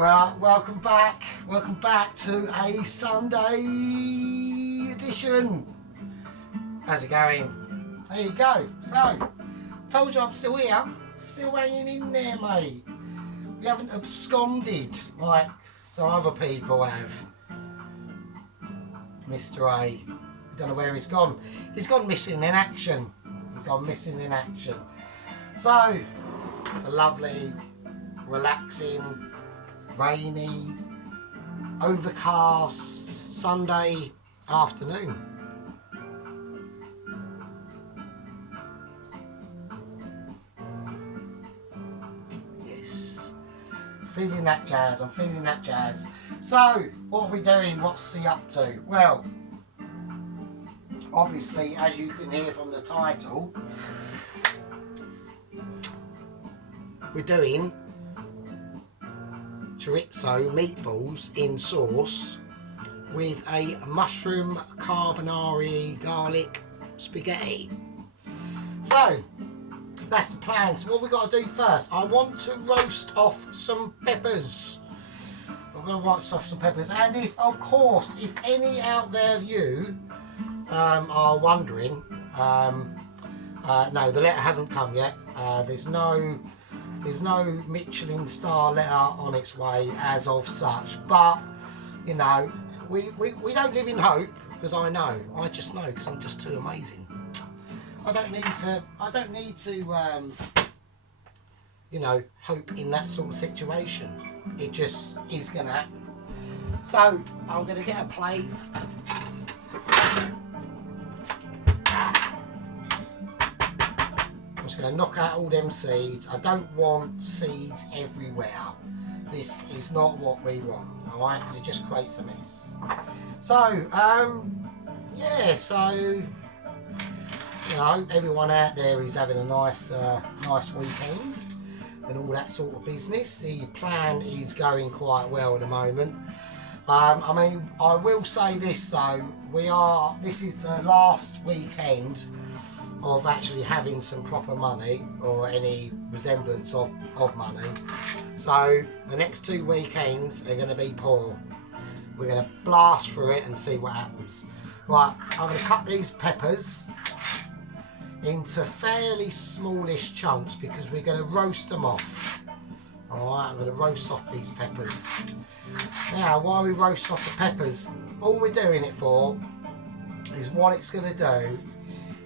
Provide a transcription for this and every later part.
Well, welcome back to a Sunday edition. How's it going? There you go. So, told you I'm still here, still hanging in there, mate. We haven't absconded like some other people have. Mr. A, don't know where he's gone. He's gone missing in action. So, it's a lovely, relaxing, rainy, overcast Sunday afternoon. Yes, feeling that jazz. I'm feeling that jazz. So, what are we doing? What's he up to? Well, obviously, as you can hear from the title, we're doing chorizo meatballs in sauce with a mushroom carbonara garlic spaghetti. So that's the plan. So what we've got to do first, I want to roast off some peppers. I'm going to roast off some peppers, and if any out there of you are wondering, no, the letter hasn't come yet. There's no Michelin star letter on its way as of such, but you know, we don't live in hope, because I just know because I'm just too amazing. I don't need to you know, hope in that sort of situation. It just is gonna happen. So I'm gonna get a plate. I'm just going to knock out all them seeds. I don't want seeds everywhere. This is not what we want, alright, because it just creates a mess. So, yeah, so, you know, I hope everyone out there is having a nice weekend and all that sort of business. The plan is going quite well at the moment. I mean, I will say this though, this is the last weekend of actually having some proper money or any resemblance of money. So the next 2 weekends are going to be poor. We're going to blast through it and see what happens. Right, I'm going to cut these peppers into fairly smallish chunks because we're going to roast them off. Alright, I'm going to roast off these peppers. Now, while we roast off the peppers, all we're doing it for is what it's going to do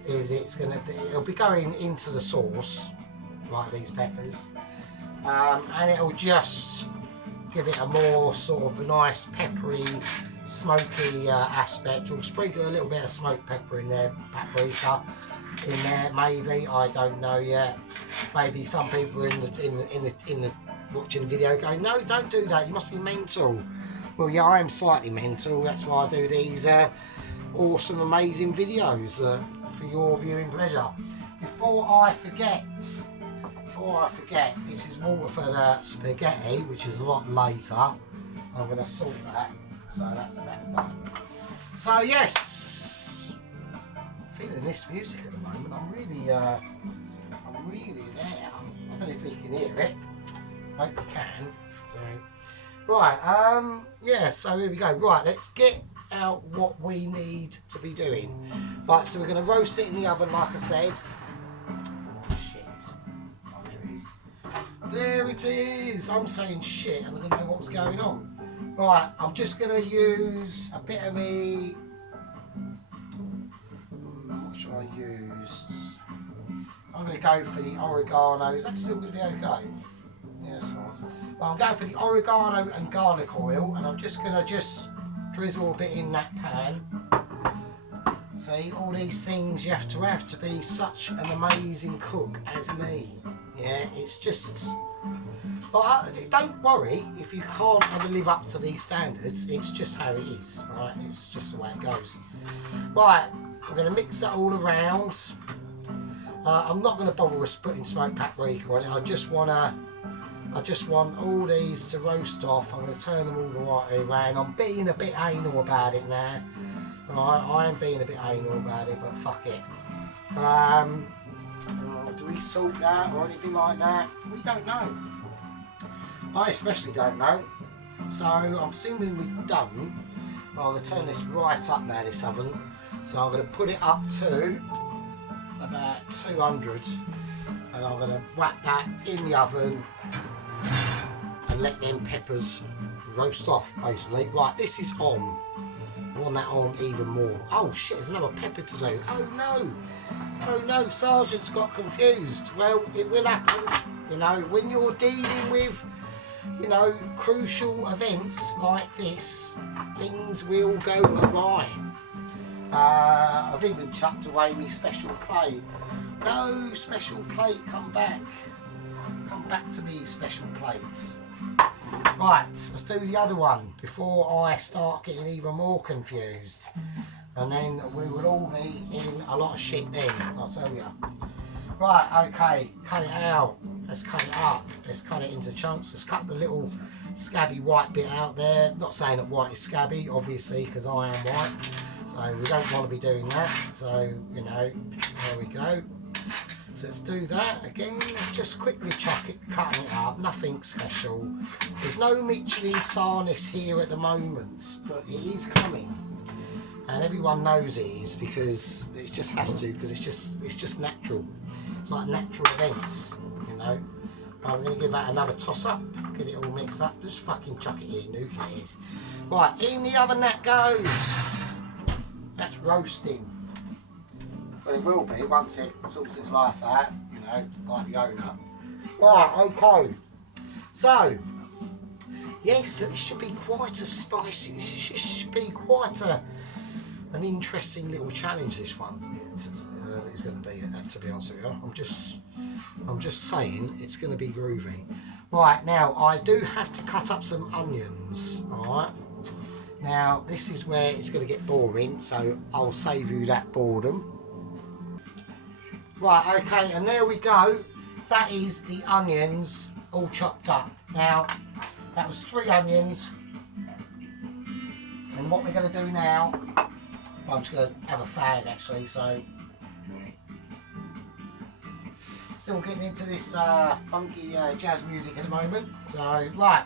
is it'll be going into the sauce, like these peppers, and it'll just give it a more sort of a nice peppery, smoky aspect. We'll sprinkle a little bit of smoked pepper in there, paprika in there, maybe, I don't know yet. Maybe some people in the watching the video going, no, don't do that, you must be mental. Well, yeah, I am slightly mental. That's why I do these awesome, amazing videos for your viewing pleasure. Before I forget, this is water for the spaghetti, which is a lot later. I'm going to salt that, so that's that done. So yes, I'm feeling this music at the moment. I'm really there. I don't know if you can hear it. Hope you can. So, right, yeah. So here we go. Right, let's get out what we need to be doing. Right, so we're going to roast it in the oven, like I said. Shit. Oh, there it is. There it is. I'm saying shit, and I didn't know what was going on. Right, I'm just going to use a bit of me. What should I use? I'm going to go for the oregano. Is that still going to be okay? Yeah, that's fine. Well, I'm going for the oregano and garlic oil, and I'm just going to drizzle a bit in that pan. See, all these things you have to be such an amazing cook as me. Yeah, it's just. But don't worry if you can't ever live up to these standards. It's just how it is, right? It's just the way it goes. Right, I'm going to mix that all around. I'm not going to bother with putting smoked paprika on it. I just want all these to roast off. I'm going to turn them all the way around. I'm being a bit anal about it now. Right, I am being a bit anal about it, but fuck it. Do we salt that or anything like that? We don't know. I especially don't know. So I'm assuming we've done. I'm going to turn this right up now, this oven. So I'm going to put it up to about 200 and I'm going to whack that in the oven and let them peppers roast off basically. Right, this is on. I want that on even more. Oh shit, there's another pepper to do. Oh no! Oh no, Sergeant's got confused. Well, it will happen. You know, when you're dealing with, you know, crucial events like this, things will go awry. I've even chucked away my special plate. No special plate, come back. Come back to me, special plate. Right, let's do the other one before I start getting even more confused. And then we will all be in a lot of shit then, I'll tell you. Right, okay, cut it out. Let's cut it up. Let's cut it into chunks. Let's cut the little scabby white bit out there. Not saying that white is scabby, obviously, because I am white. So we don't want to be doing that. So, you know, there we go. So let's do that again. Just quickly cutting it up. Nothing special. There's no Michelin starness here at the moment, but it is coming. And everyone knows it is because it just has to, because it's just natural. It's like natural events, you know. I'm going to give that another toss up, get it all mixed up. Just fucking chuck it in, who cares? Right, in the oven that goes. That's roasting. Well, it will be once it sorts its life out, you know, like the owner. Right, okay. So, yes, this should be quite a spicy. This should be quite an interesting little challenge. This one is going to be. To be honest with you, I'm just saying it's going to be groovy. Right, now I do have to cut up some onions. All right. Now this is where it's going to get boring, so I'll save you that boredom. Right, okay, and there we go. That is the onions all chopped up. Now, that was 3 onions. And what we're going to do now, well, I'm just going to have a fag actually, so. Still getting into this funky jazz music at the moment. So, right,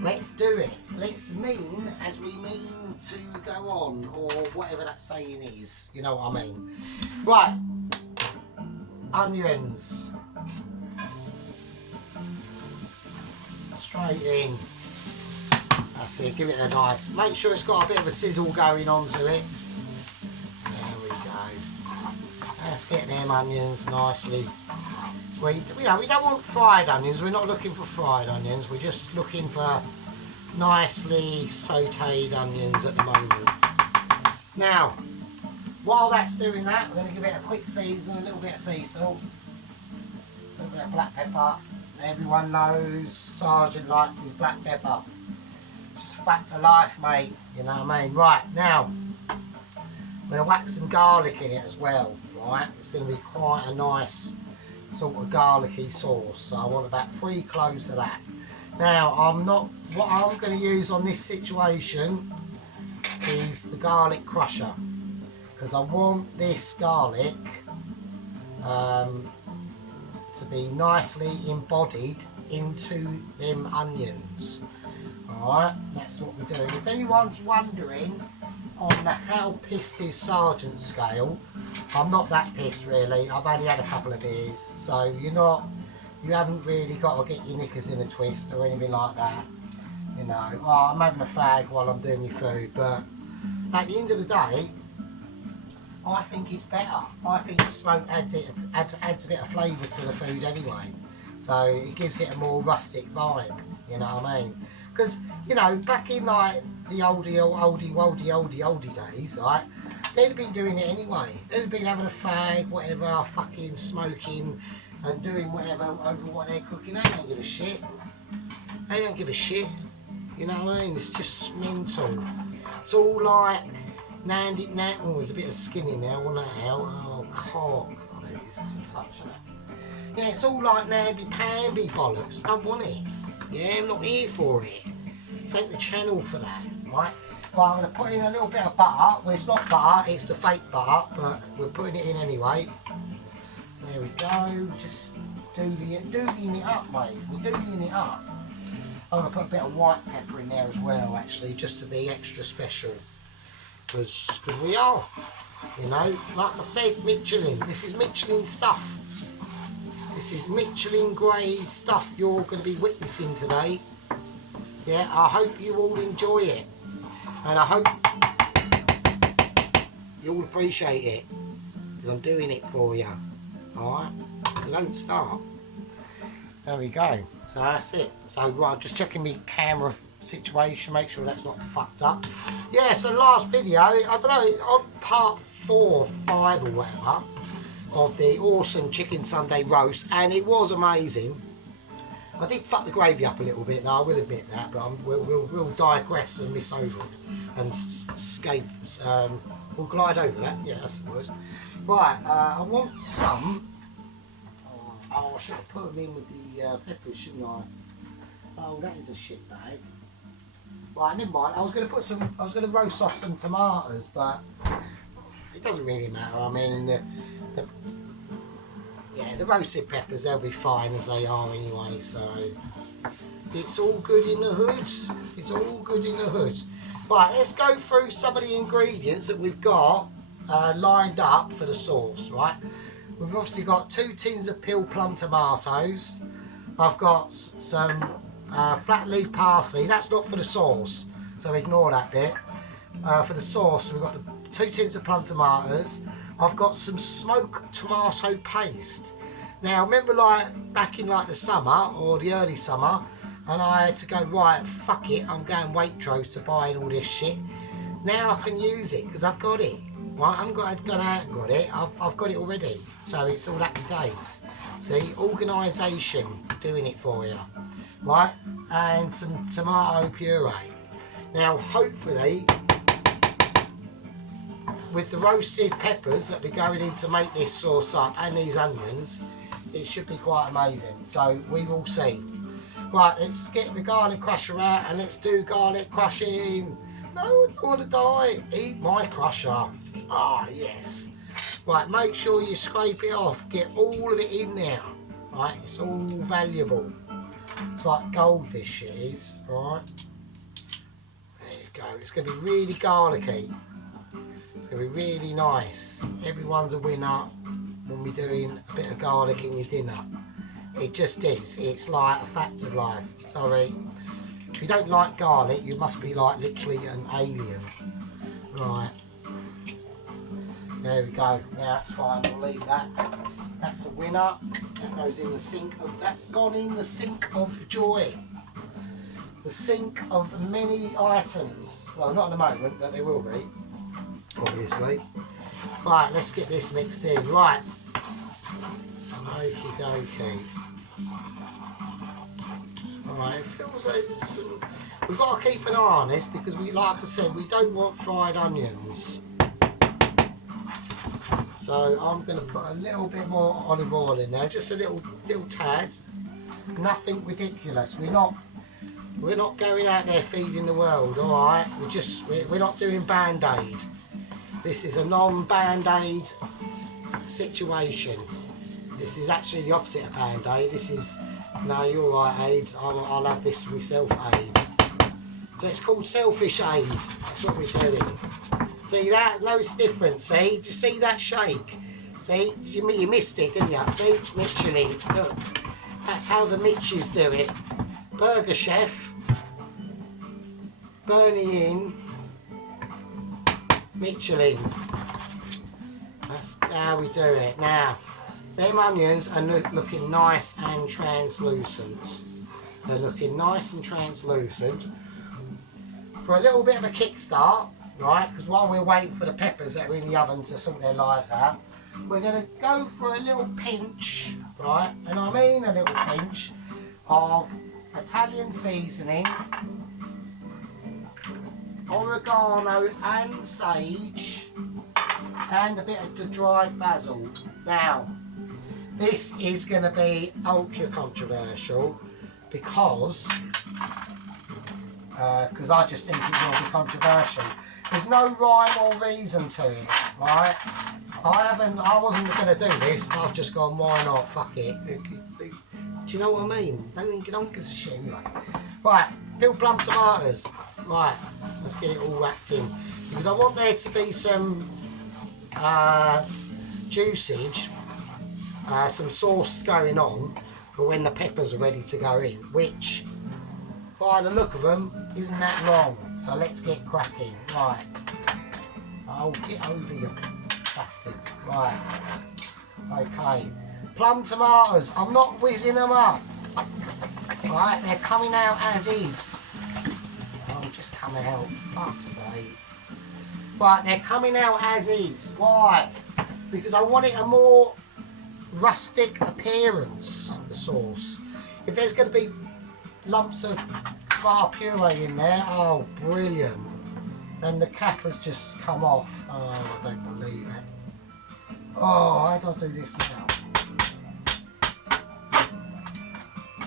let's do it. Let's mean as we mean to go on, or whatever that saying is. You know what I mean. Right. Onions straight in. That's it, give it a nice, make sure it's got a bit of a sizzle going on to it. There we go. Let's get them onions nicely. We don't want fried onions, we're not looking for fried onions, we're just looking for nicely sautéed onions at the moment. Now, while that's doing that, we're going to give it a quick season, a little bit of sea salt, a little bit of black pepper. Everyone knows Sergeant likes his black pepper. It's just a fact of life, mate, you know what I mean? Right, now, I'm going to whack some garlic in it as well, right? It's going to be quite a nice sort of garlicky sauce, so I want about 3 cloves of that. Now, what I'm going to use on this situation is the garlic crusher. Because I want this garlic to be nicely embodied into them onions. Alright, that's what we're doing. If anyone's wondering on the how pissed is Sergeant scale, I'm not that pissed really. I've only had a couple of beers, so you haven't really got to get your knickers in a twist or anything like that. You know, well, I'm having a fag while I'm doing my food, but at the end of the day, I think it's better. I think smoke adds a bit of flavour to the food anyway. So it gives it a more rustic vibe, you know what I mean? Because, you know, back in like the oldie days, right, they'd have been doing it anyway. They'd have been having a fag, whatever, fucking smoking and doing whatever over what they're cooking. They don't give a shit. They don't give a shit. You know what I mean? It's just mental. It's all like Nandy, oh, there's a bit of skin in there, I want that out. Oh, cock. Oh, there it is, just touch that. Yeah, it's all like namby-pamby bollocks. Don't want it. Yeah, I'm not here for it. This ain't the channel for that, right? Well, I'm going to put in a little bit of butter. Well, it's not butter, it's the fake butter, but we're putting it in anyway. There we go. Just doing it up, mate. We're doing it up. I'm going to put a bit of white pepper in there as well, actually, just to be extra special. Because we are, you know, like I said, Michelin. This is Michelin stuff. This is Michelin grade stuff you're going to be witnessing today. Yeah, I hope you all enjoy it. And I hope you all appreciate it. Because I'm doing it for you. Alright? So don't start. There we go. So that's it. So right, just checking my camera situation, make sure that's not fucked up. Yeah, so last video, I don't know, on part 4 or 5 or whatever of the awesome chicken Sunday roast, and it was amazing. I did fuck the gravy up a little bit, now I will admit that, but we'll digress and miss over it and escape. We'll glide over that. Yeah, that's the word. Right, I want some. Oh, I should have put them in with the peppers, shouldn't I? Oh, that is a shit bag. Right, never mind. I was going to roast off some tomatoes, but it doesn't really matter. I mean, the roasted peppers, they'll be fine as they are anyway. So it's all good in the hood. It's all good in the hood. Right, let's go through some of the ingredients that we've got lined up for the sauce. Right, we've obviously got 2 tins of peeled plum tomatoes. I've got some flat leaf parsley. That's not for the sauce, so ignore that bit. For the sauce, we've got 2 tins of plum tomatoes. I've got some smoked tomato paste. Now, remember, like back in like the summer or the early summer, and I had to go, right, fuck it, I'm going Waitrose to buy all this shit. Now I can use it because I've got it. Right, I haven't gone out and got it. I've got it already, so it's all happy days. See, organisation doing it for you. Right, and some tomato puree. Now, hopefully, with the roasted peppers that we're going in to make this sauce up and these onions, it should be quite amazing. So we will see. Right, let's get the garlic crusher out and let's do garlic crushing. No, I don't want to die. Eat my crusher. Ah, yes. Right, make sure you scrape it off. Get all of it in there. Right, it's all valuable. It's like gold, this shit is. Right. There you go. It's going to be really garlicky. It's going to be really nice. Everyone's a winner when we're doing a bit of garlic in your dinner. It just is. It's like a fact of life. Sorry. If you don't like garlic, you must be like literally an alien. Right. There we go. Now that's fine. We'll leave that. That's a winner. That goes in the sink. That's gone in the sink of joy. The sink of many items. Well, not at the moment, but there will be. Obviously. Right, let's get this mixed in. Right. Okie dokie. Alright, it feels like we've got to keep an eye on this because we, like I said, we don't want fried onions. So I'm going to put a little bit more olive oil in there, just a little tad. Nothing ridiculous. We're not going out there feeding the world, alright? We're not doing Band-Aid. This is a non-Band-Aid situation. This is actually the opposite of Band-Aid. This is, no, you're right, aid. I'll have this for myself, aid. So it's called selfish aid. That's what we're doing. See that? Notice the difference, see? Did you see that shake? See? You missed it, didn't you? See? Michelin. Look. That's how the Mitches do it. Burger Chef. Bernie in. Michelin. That's how we do it. Now, them onions are looking nice and translucent. They're looking nice and translucent. For a little bit of a kickstart, right, because while we're waiting for the peppers that are in the oven to sort their lives out, we're going to go for a little pinch, right, and I mean a little pinch of Italian seasoning, oregano and sage, and a bit of the dried basil. Now, this is going to be ultra controversial because I just think it will be controversial. There's no rhyme or reason to it, right? I wasn't going to do this, but I've just gone, why not? Fuck it. Do you know what I mean? Don't give us a shit anyway. Right, peeled plum tomatoes. Right, let's get it all wrapped in. Because I want there to be some juicage, some sauce going on for when the peppers are ready to go in, which by the look of them isn't that long. So let's get cracking. Right, oh, get over your bastards. Right, okay, plum tomatoes, I'm not whizzing them up. Right, they're coming out as is. Oh, just come out, fuck's sake. Right, they're coming out as is. Why? Because I want it a more rustic appearance, the sauce. If there's going to be lumps of tomato puree in there, oh, brilliant. Then the cap has just come off. Oh, I don't believe it. Oh, how do I do this now?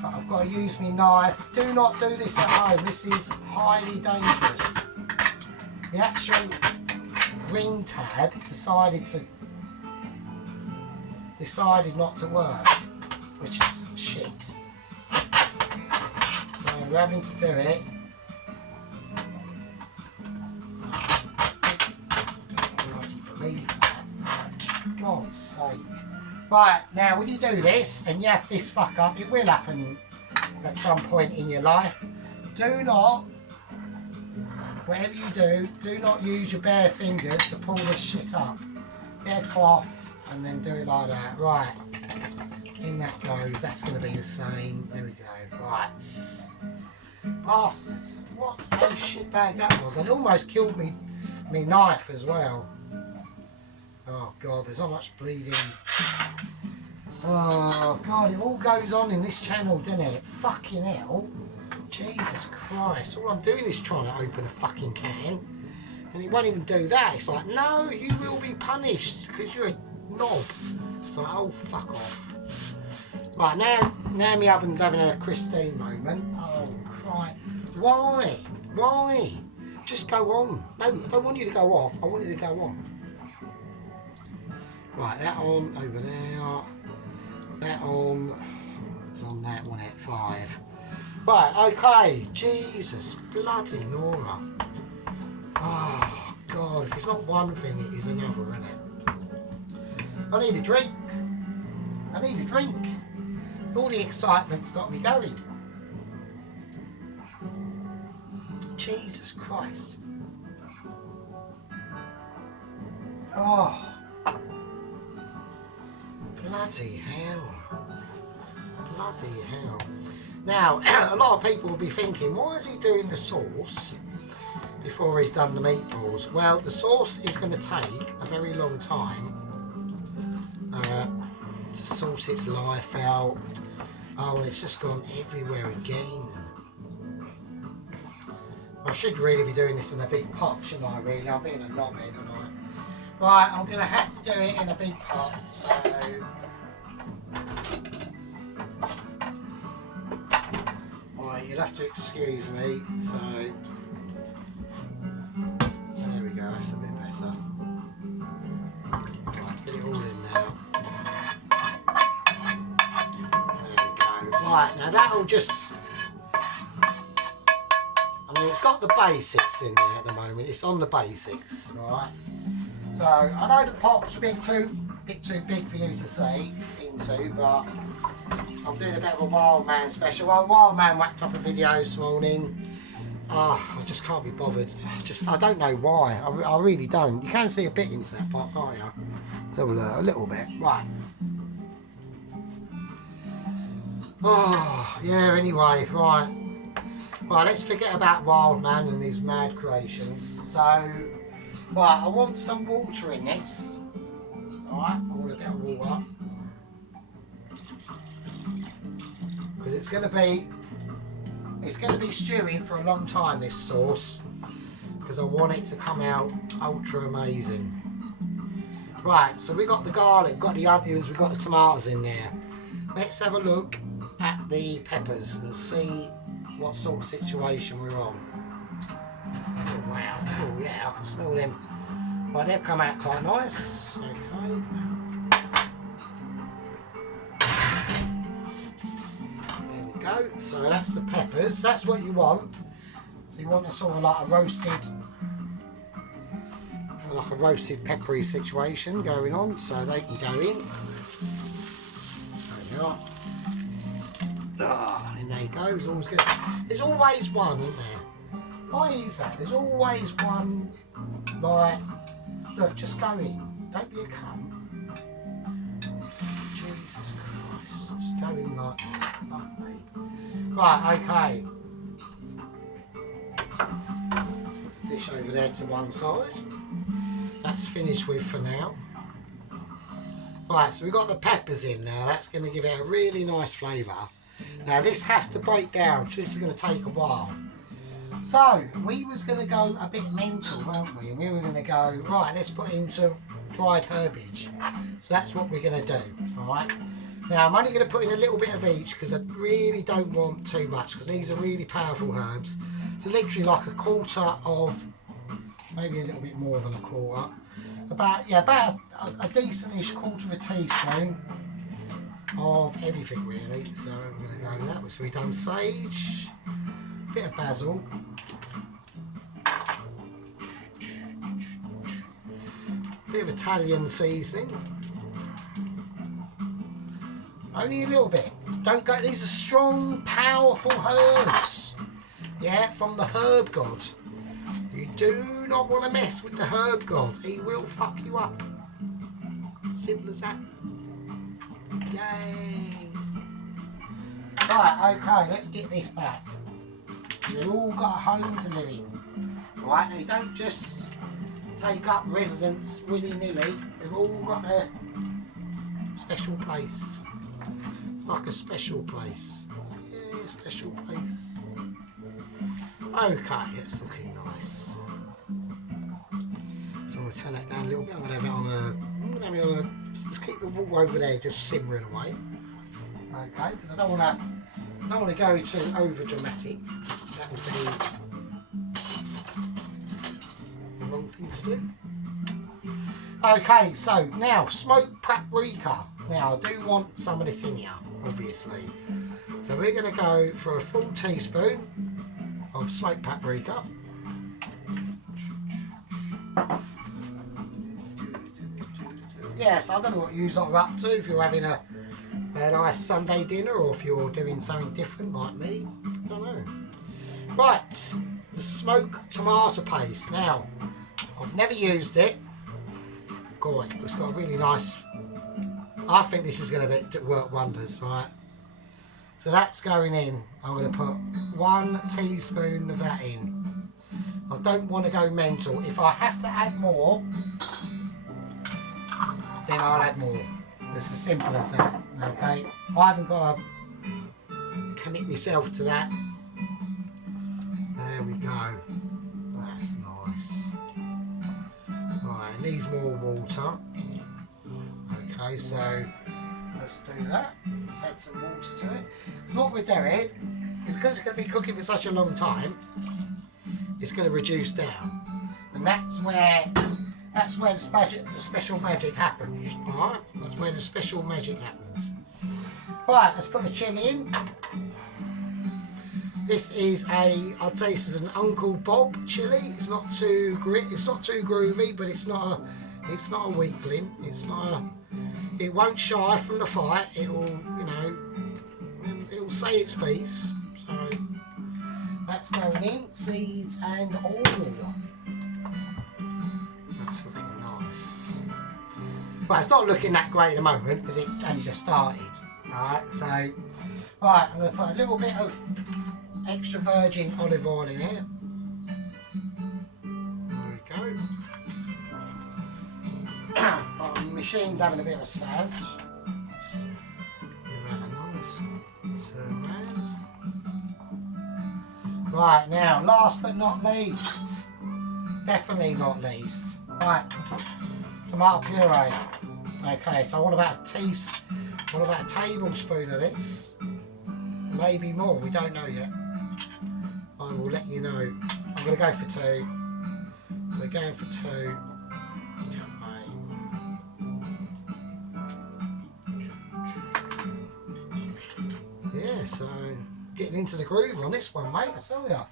I've got to use my knife. Do not do this at home. This is highly dangerous. The actual ring tab decided not to work, which is shit. So we're having to do it. Bloody believe that. God's sake. Right, now when you do this and you have this fuck up, it will happen at some point in your life. Do not, whatever you do not use your bare fingers to pull this shit up. Get a cloth and then do it like that. Right, in that goes, that's going to be the same. There we go. Right, bastards. What a shit bag that was. It almost killed me knife as well. Oh God, there's not much bleeding. Oh God, it all goes on in this channel, doesn't it? Fucking hell. Jesus Christ. All I'm doing is trying to open a fucking can. And it won't even do that. It's like, no, you will be punished because you're a knob. It's like, oh, fuck off. Right, now my oven's having a Christine moment. Oh, Christ. Why? Why? Just go on. No, I don't want you to go off. I want you to go on. Right, that on over there. That on. It's on that one at 5. Right, okay. Jesus, bloody Nora. Oh, God. If it's not one thing, it is another, isn't it? I need a drink. I need a drink. All the excitement's got me going. Jesus Christ. Oh. Bloody hell. Bloody hell. Now, a lot of people will be thinking, why is he doing the sauce before he's done the meatballs? Well, the sauce is going to take a very long time to sort its life out. Oh, and it's just gone everywhere again. I should really be doing this in a big pot, shouldn't I, really? I'm being a knobhead, aren't I? Right, I'm going to have to do it in a big pot, so... Right, you'll have to excuse me, so... There we go, that's a bit better. Right, get it all in now. There we go. Right, now that'll just... I mean, it's got the basics in there at the moment. It's on the basics, right? So I know the pot's a bit too big for you to see into, but I'm doing a bit of a Wild Man special. Well, Wild Man whacked up a video this morning. I just can't be bothered. I don't know why. I really don't. You can see a bit into that pot, can't you? So a little bit, right? Oh yeah. Anyway, right. Right, let's forget about Wild Man and his mad creations. So, right, I want some water in this. Alright, I want a bit of water. Because it's going to be stewing for a long time, this sauce. Because I want it to come out ultra amazing. Right, so we got the garlic, we've got the onions, we've got the tomatoes in there. Let's have a look at the peppers and see what sort of situation we're on. Oh wow, oh yeah, I can smell them. Right, they've come out quite nice. Okay. There we go. go. So that's the peppers. That's what you want. So you want a sort of like a roasted peppery situation going on. So they can go in. There you are. Ah, and there you go. It's always good. There's always one, isn't there? Why is that? There's always one. Like, look, just go in. Don't be a cunt. Jesus Christ. Just go in like that. Fuck me. Right, okay. Put the dish over there to one side. That's finished with for now. Right, so we've got the peppers in now. That's going to give it a really nice flavour. Now this has to break down. This is going to take a while. So, we was going to go a bit mental, weren't we? And we were going to go, right, let's put into dried herbage. So that's what we're going to do, alright? Now, I'm only going to put in a little bit of each because I really don't want too much because these are really powerful herbs. So literally like a quarter of, maybe a little bit more than a quarter. About a decent-ish quarter of a teaspoon of everything really. So we're going to go with that. So we've done sage, a bit of basil. Bit of Italian seasoning. Only a little bit. Don't go. These are strong, powerful herbs. Yeah, from the herb god. You do not want to mess with the herb god. He will fuck you up. Simple as that. Yay. Right, okay, let's get this back. They've all got a home to live in. Right, they don't just take up residence willy-nilly. They've all got a special place. It's like a special place. Yeah, a special place. Okay, it's looking nice. So I'm going to turn that down a little bit. I'm going to have it on a, just keep the water over there just simmering away. Okay, because I don't want to go too over dramatic. That would be the wrong thing to do. Okay, so now smoked paprika. Now I do want some of this in here, obviously. So we're going to go for a full teaspoon of smoked paprika. Yes, I don't know what you are up to, if you're having a nice Sunday dinner or if you're doing something different like me. I don't know. Right, the smoked tomato paste. Now, I've never used it. God, it's got a really nice... I think this is going to work wonders, right? So that's going in. I'm going to put 1 teaspoon of that in. I don't want to go mental. If I have to add more, then I'll add more. It's as simple as that, okay? I haven't got to commit myself to that. There we go. That's nice. Right, it needs more water. Okay, so let's do that. Let's add some water to it. Because what we're doing is, because it's going to be cooking for such a long time, it's going to reduce down. And that's where the special magic happens. Alright? That's where the special magic happens. Right, let's put the chilli in. This is I'd say this is an Uncle Bob chilli. It's not too groovy, but it's not a weakling. It won't shy from the fight. It'll say its piece. So that's going in, seeds and all. That's looking nice. Well, it's not looking that great at the moment because it's only just started. Alright, so right, I'm going to put a little bit of extra virgin olive oil in here. There we go. My machine's having a bit of a spaz. Give that a nice turn round. Right, now, last but not least, definitely not least, right, tomato puree. Okay, so I want about a tablespoon of this, maybe more, we don't know yet. I will let you know. I'm going to go for 2. We're going for 2. Yeah, so getting into the groove on this one, mate, I tell ya.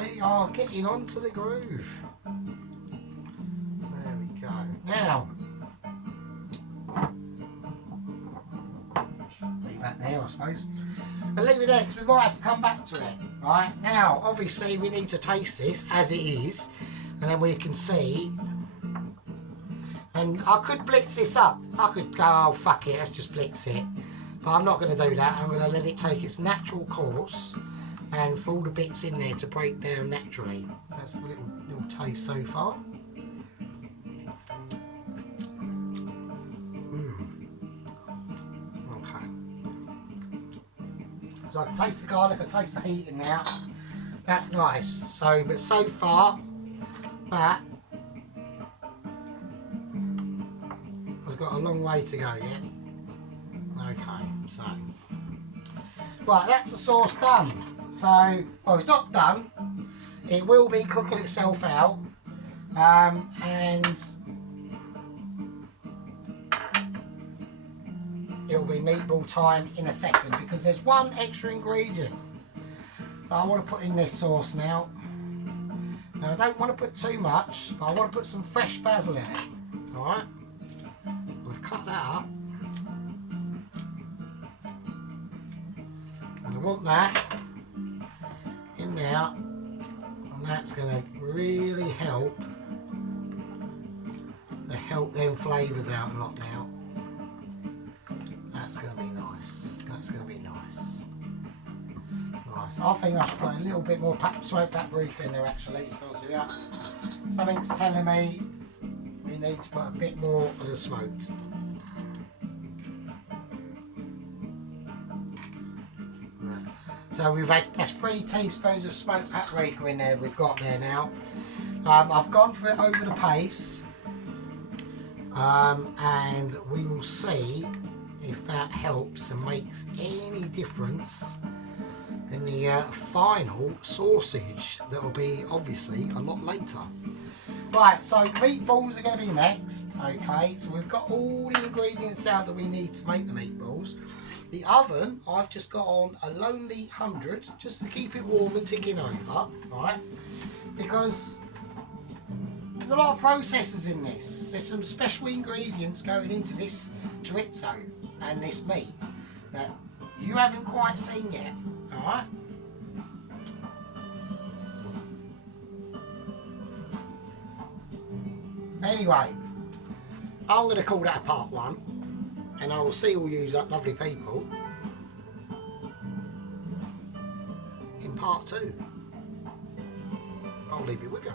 We are getting onto the groove. There we go. Now, leave that there, I suppose. But leave it there because we might have to come back to it. Right, now, obviously we need to taste this as it is, and then we can see. And I could blitz this up. I could go, oh fuck it, let's just blitz it. But I'm not going to do that. I'm going to let it take its natural course and for all the bits in there to break down naturally. So that's a little taste so far. Okay. So I can taste the garlic, I can taste the heat in there. That's nice. So, but so far, that has got a long way to go yet. Okay, so right, that's the sauce done. So, well, it's not done. It will be cooking itself out, and it'll be meatball time in a second because there's one extra ingredient that I want to put in this sauce now. Now I don't want to put too much, but I want to put some fresh basil in it. All right, I'm going to cut that up. I want that in there, and that's going to really help them flavours out a lot now. That's going to be nice. That's going to be nice. Nice. I think I should put a little bit more smoked paprika in there actually. To be honest with you. Something's telling me we need to put a bit more of the smoked. So we've had, that's 3 teaspoons of smoked paprika in there we've got there now. I've gone for it over the paste, and we will see if that helps and makes any difference in the final sausage that will be obviously a lot later. Right, so meatballs are going to be next. Okay, so we've got all the ingredients out that we need to make the meatballs. The oven, I've just got on a lonely 100 just to keep it warm and ticking over, right? Because there's a lot of processes in this. There's some special ingredients going into this chorizo and this meat that you haven't quite seen yet, alright? Anyway, I'm going to call that a part 1. And I will see all you lovely people in part 2. I'll leave you with you.